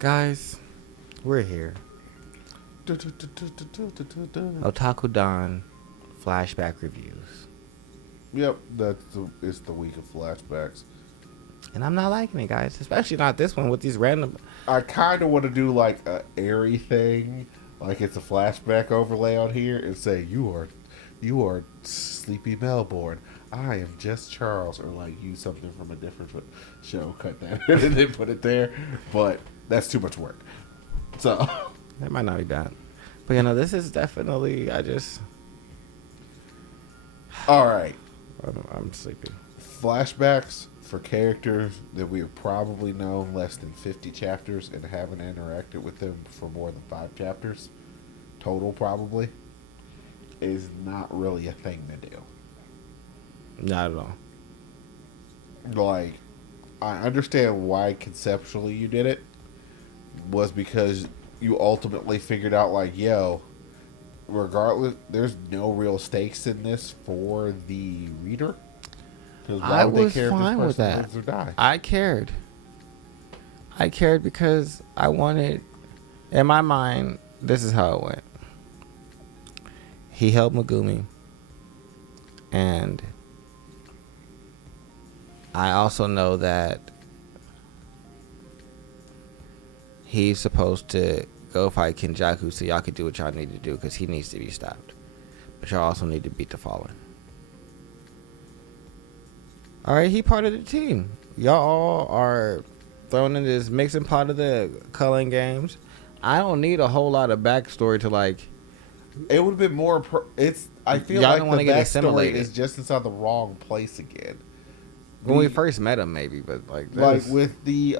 Guys, we're here. Otaku Don flashback reviews. Yep, it's the week of flashbacks. And I'm not liking it, guys. Especially not this one with these random... I kind of want to do like a airy thing, like it's a flashback overlay on here, and say you are Sleepy Melbourne. I am just Charles, or like use something from a different show, cut that and then put it there. But that's too much work. So that might not be bad. But this is definitely all right. I'm sleepy. Flashbacks for characters that we have probably known less than 50 chapters and haven't interacted with them for more than 5 chapters total, probably, is not really a thing to do. Not at all. Like, I understand why conceptually you did it, was because you ultimately figured out, like, yo, regardless, there's no real stakes in this for the reader. I was fine with that. I cared because I wanted, in my mind, this is how it went. He helped Megumi, and I also know that he's supposed to go fight Kenjaku so y'all can do what y'all need to do because he needs to be stopped. But y'all also need to beat the Fallen. Alright, he part of the team. Y'all all are thrown in this mixing pot of the culling games. I don't need a whole lot of backstory to like... It would have been more... I feel y'all like don't want the to get backstory assimilated. is just inside the wrong place again. When we first met him, maybe, but like with the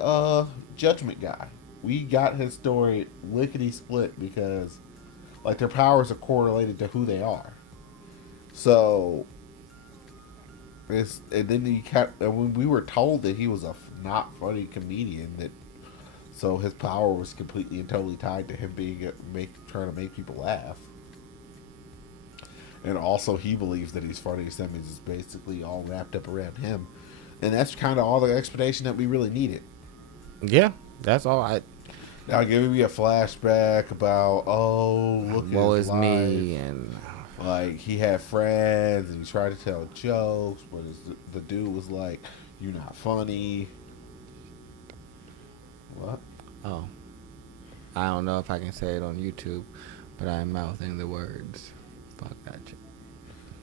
Judgment guy. We got his story lickety-split because like their powers are correlated to who they are. So... and then he kept. And when we were told that he was a not funny comedian, so his power was completely and totally tied to him being trying to make people laugh, and also he believes that he's funny. So that means it's basically all wrapped up around him, and that's kind of all the explanation that we really needed. Yeah, that's all. Now giving me a flashback about look at woe his is life. me and. Like, he had friends, and he tried to tell jokes, but the dude was like, "You're not funny." What? Oh. I don't know if I can say it on YouTube, but I'm mouthing the words. Fuck that shit.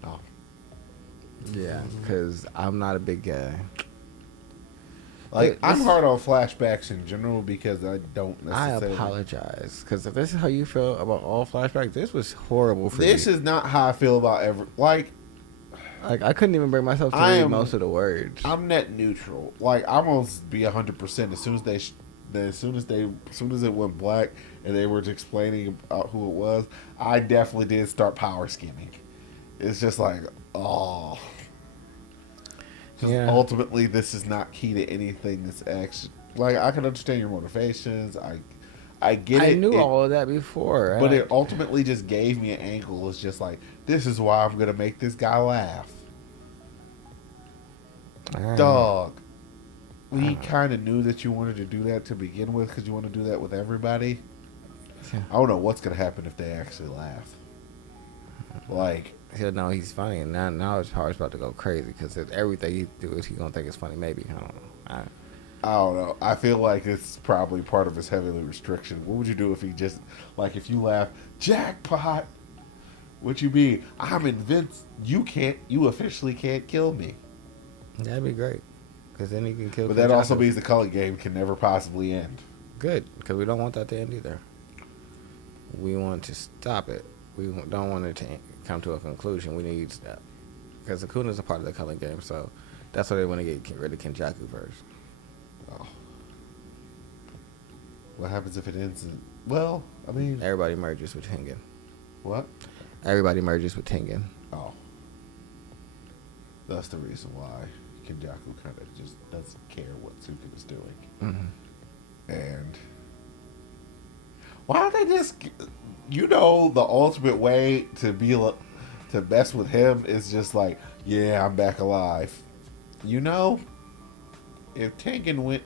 Oh. Yeah, because I'm not a big guy. Like, I'm hard on flashbacks in general because I don't necessarily... I apologize, because if this is how you feel about all flashbacks, this was horrible for you. This is not how I feel about Like, I couldn't even bring myself to read most of the words. I'm net neutral. Like, I'm gonna be 100% as soon as it went black and they were explaining about who it was. I definitely did start power skimming. It's just like, oh. Yeah. Ultimately, this is not key to anything that's actually... Like, I can understand your motivations. I get it. I knew all of that before. But it ultimately just gave me an angle. It's just like, this is why I'm going to make this guy laugh. Dog. We kind of knew that you wanted to do that to begin with because you want to do that with everybody. Yeah. I don't know what's going to happen if they actually laugh. Like... He'll know he's funny, and now his power's about to go crazy because everything he do is he gonna think it's funny. Maybe I don't know. I don't know. I feel like it's probably part of his heavily restriction. What would you do if he just if you laugh, jackpot? What you mean? I'm invincible. You officially can't kill me. That'd be great because then he can kill. But that also means the culling game can never possibly end. Good, because we don't want that to end either. We want to stop it. We don't want it to come to a conclusion. We need that because Sukuna is a part of the culling game, so that's why they want to get rid of Kenjaku first. Oh. What happens if it ends? Well, I mean, everybody merges with Tengen. What? Everybody merges with Tengen. Oh, that's the reason why Kenjaku kind of just doesn't care what Sukuna is doing. Mm-hmm. And why don't they just... the ultimate way to mess with him is just like, yeah, I'm back alive. If Tengen went,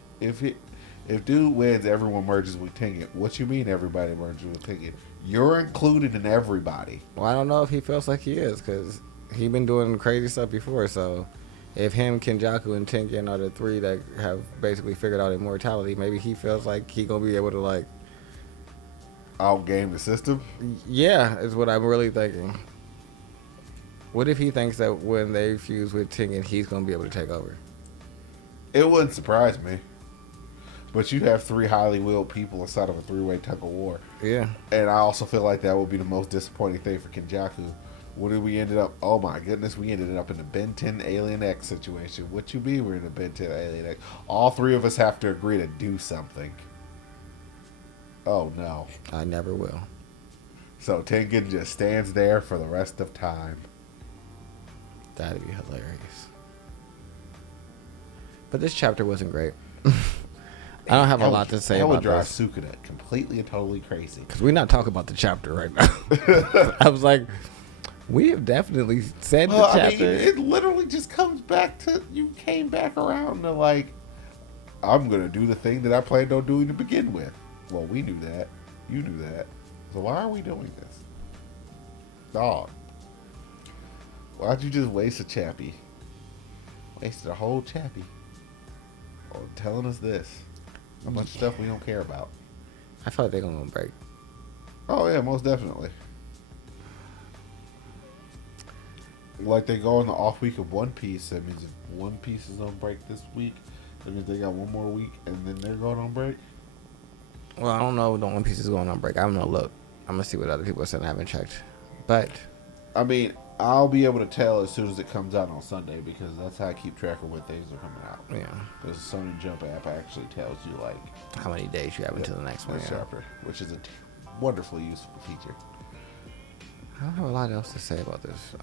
If dude wins, everyone merges with Tengen. What you mean everybody merges with Tengen? You're included in everybody. Well, I don't know if he feels like he is, because he been doing crazy stuff before. So if him, Kenjaku, and Tengen are the three that have basically figured out immortality, maybe he feels like he gonna be able to, like, outgame the system. Yeah, is what I'm really thinking. What if he thinks that when they fuse with Tengen, he's gonna be able to take over? It wouldn't surprise me. But you have three highly willed people inside of a three-way tug of war. Yeah. And I also feel like that would be the most disappointing thing for Kenjaku. What did we ended up? Oh my goodness, we ended up in the Ben 10 Alien X situation. What you mean we're in a Ben 10 Alien X? All three of us have to agree to do something. Oh no. I never will. So Tengen just stands there for the rest of time. That'd be hilarious. But this chapter wasn't great. I don't have a lot to say about this. That would drive Sukuna completely and totally crazy. Because we're not talking about the chapter right now. I was like, we have definitely said the chapter. I mean, it literally just comes back to, you came back around to like, I'm going to do the thing that I planned on doing to begin with. Well, we knew that. You knew that. So why are we doing this? Dog. Why'd you just waste a chappie? Wasted a whole chappie. On telling us this. A bunch of stuff we don't care about. I feel like they're going to break. Oh, yeah, most definitely. Like they go on the off week of One Piece. That means if One Piece is on break this week, that means they got one more week and then they're going on break. Well, I don't know when One Piece is going on break. I'm going to look. I'm going to see what other people are saying. I haven't checked. But I mean, I'll be able to tell as soon as it comes out on Sunday because that's how I keep track of when things are coming out. Yeah. Because the Sony Jump app actually tells you like how many days you have until the next one. Chapter, which is a wonderfully useful feature. I don't have a lot else to say about this.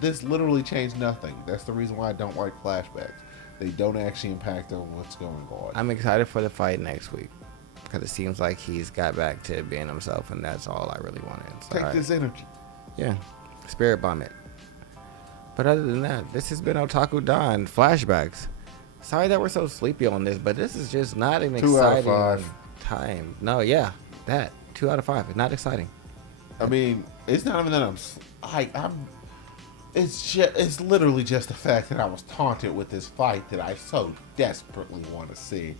This literally changed nothing. That's the reason why I don't like flashbacks. They don't actually impact on what's going on. I'm excited for the fight next week because it seems like he's got back to being himself, and that's all I really wanted. So, Take this energy. Yeah, spirit bomb it. But other than that, this has been Otaku Don flashbacks. Sorry that we're so sleepy on this, but this is just not an 2 out of exciting 5. time. No, yeah, that 2 out of 5. It's not exciting. I mean, it's not even that I'm. It's literally just the fact that I was taunted with this fight that I so desperately want to see,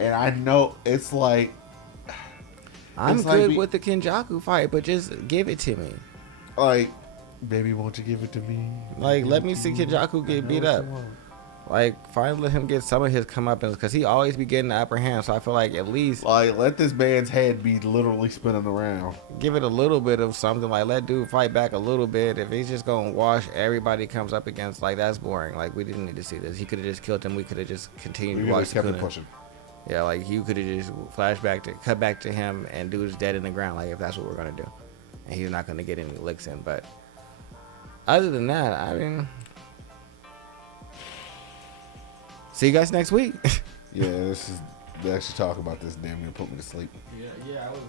and I know it's like. I'm good with the Kenjaku fight, but just give it to me. Like, baby, won't you give it to me? Like, let me see Kenjaku get beat up. Like, finally let him get some of his comeuppance, because he always be getting the upper hand, so I feel like at least... Like, let this man's head be literally spinning around. Give it a little bit of something, like, let dude fight back a little bit. If he's just going to wash everybody comes up against, like, that's boring. Like, we didn't need to see this. He could have just killed him. We could have just continued to watch kept it pushing. Yeah, like, you could have just cut back to him, and dude's dead in the ground, like, if that's what we're going to do. And he's not going to get any licks in, but... Other than that, I mean... See you guys next week. Yeah, they actually talk about this damn near put me to sleep. Yeah, I was...